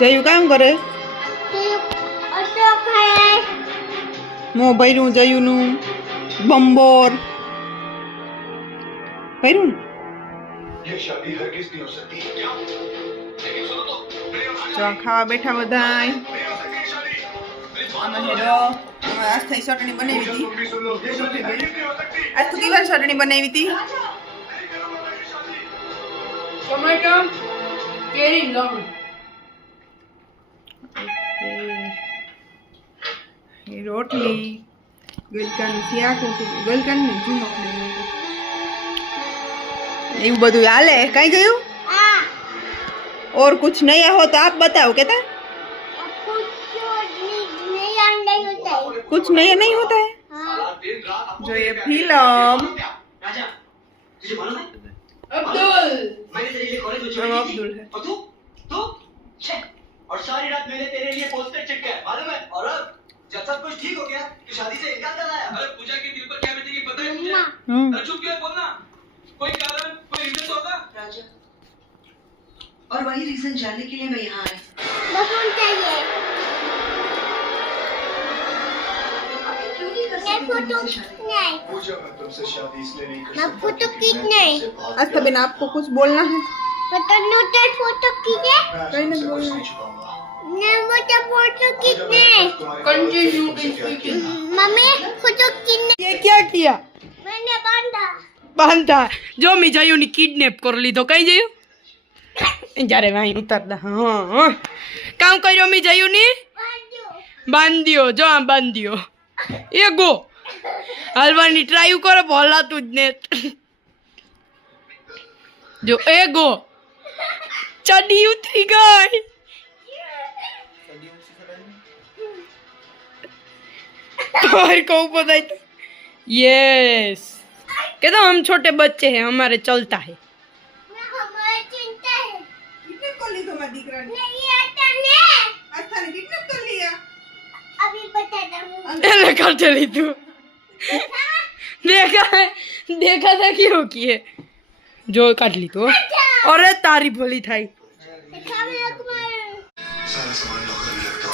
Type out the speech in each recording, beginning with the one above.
જયુ કામ કરે? મો ભર્યું જયુંનું. બંબોર. ભર્યું? ખાવા બેઠા બધા આજ થઈ ચટણી બનાવી હતી. આજ તો ચટણી બનાવી હતી? ટમેટો, કેરી લવણ રોટલી ગલકાનું શાક હતું ગલકાનું ઝીણું એવું બધું હાલે કઈ ગયું આ और कुछ नया हो तो आप बताओ कहता कुछ नहीं अंडे होता है कुछ नया नहीं होता है हाँ दिन रात आपको जो ये मेरे फिल्म राजा तुझे मालूम है અબ્દુલ मैंने तेरे लिए कॉलेज में हम छोड़ी अब्दुल थी है और तू तू छे और सारी रात मैंने तेरे लिए पोस्टर सब कुछ ठीक हो गया? तो शादी से इनकार कर आया? अरे पूजा के दिल पर क्या बीतेगी पता है मुझे हम्म। अरे चुप क्यों बोलना। कोई कारण कोई रीजन तो होगा? राजा। और वही रीजन जानने के लिए मैं यहाँ आई। बसून चाहिए क्यों नहीं कर मैं फ़ोटो मुझसे शादी? नहीं। पूजा मैं तुमसे शादी इसलिए नहीं कर मैं सकता फ़ोटो क्योंकि खींच नहीं। आज बिना आपको कुछ बोलना है। फ़ोटो फ़ोटो खींचे मैं आज कोई नहीं तुमसे कुछ बोलना। नहीं छुपाऊंगा नहीं मुझे फोटो पूजा, खींचने मैंने तुम्हारे Continue तुमसे in प्यार किया speaking. था। मम्मी फोटो खींचने ये क्या किया मैंने बांधा બાંધા જો મી જયુંની કિડનેપ કરી લીધો કઈ જયું જ્યારે વાઈ ઉતારતા હા હા કામ કર્યો મી જયુંની बांधो બાંધ્યો જો આ બાંધ્યો એ ગો હાલવાની ટ્રાય કરો ભલાતું જ ને જો એ ગો ચડી ઉતરી ગઈ और को ऊपर दाई तो? यस कहता हम छोटे बच्चे हैं हमारे चलता है। मैं हमारी है। किडनैप कर ली तुम्हारा दीकरा ने नहीं आता ने अच्छा ने किडनैप कर लिया अभी बताता हूँ एले कर चली तू। देखा है देखा था क्यों किए। जो काट ली तो। अरे तारी भली थाई।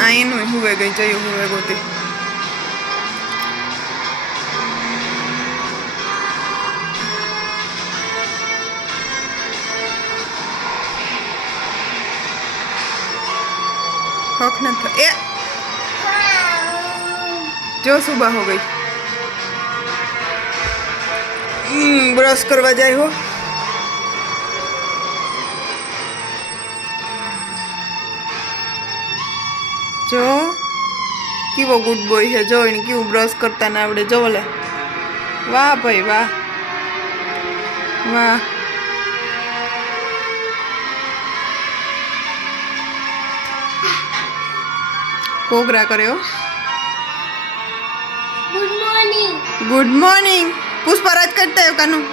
Ain juega y yo juego te. हक जो सुबह हो गई ब्रश करवा जाए हो કેવો ગુડ બોય છે. જો એને કેવું બ્રશ કરતા ને આવડે. જો લે વાહ ભાઈ વાહ. વાહ. કોગરા કર્યો good morning good morning Pushparaj કરતા કાનું.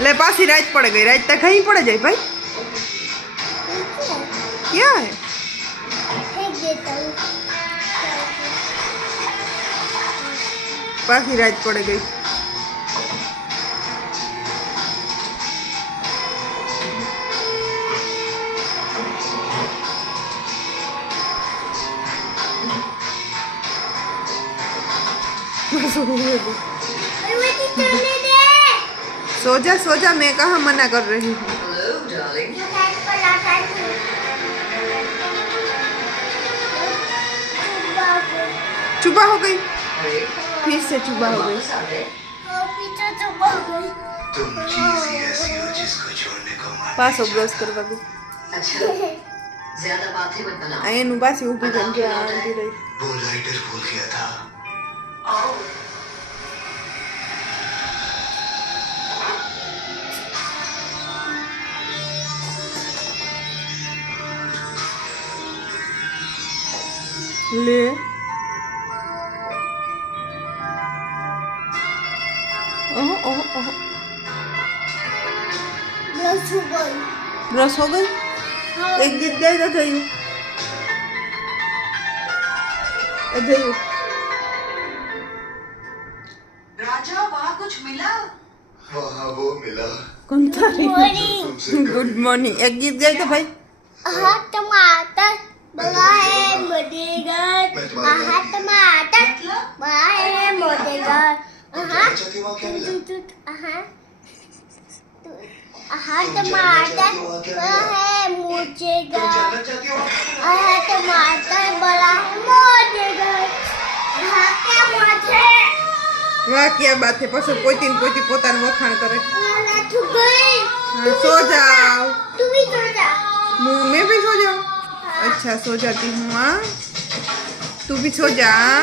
ले, पासी रात पड़ गई, रात तक कहीं पड़ जाए भाई। क्या है? पासी रात पड़ गई। सोजा सोजा मैं कहा मना कर रही हूँ? चुपा हो गई। फिर से चुपा हो गई। पास हो ब्रश करवा दो। अच्छा, ज़्यादा बातें मत बनाओ। आई नुबासी ऊपर जम के आ रही। वो लाइटर भूल गया था। L Aha aha aha. Biraz हो गई ब्रश हो गई एक गिर गई इधर इधर कौन तारीख गुड मॉर्निंग एक गीत गए थे भाई? टमाटर बड़ा है मुझे घर टमाटर बड़ा है मुझे घर टमाटर बड़ा है मुझे घर टमाटर बड़ा है मुझे घर क्या मुझे વાહ ક્યાં બાત છે પછી પોતી પોતી પોતાનું વખાણ કરે. સો જાઓ હું મેં બી સો જાઉં અચ્છા સો જાતી હું આ તું ભી સો જા.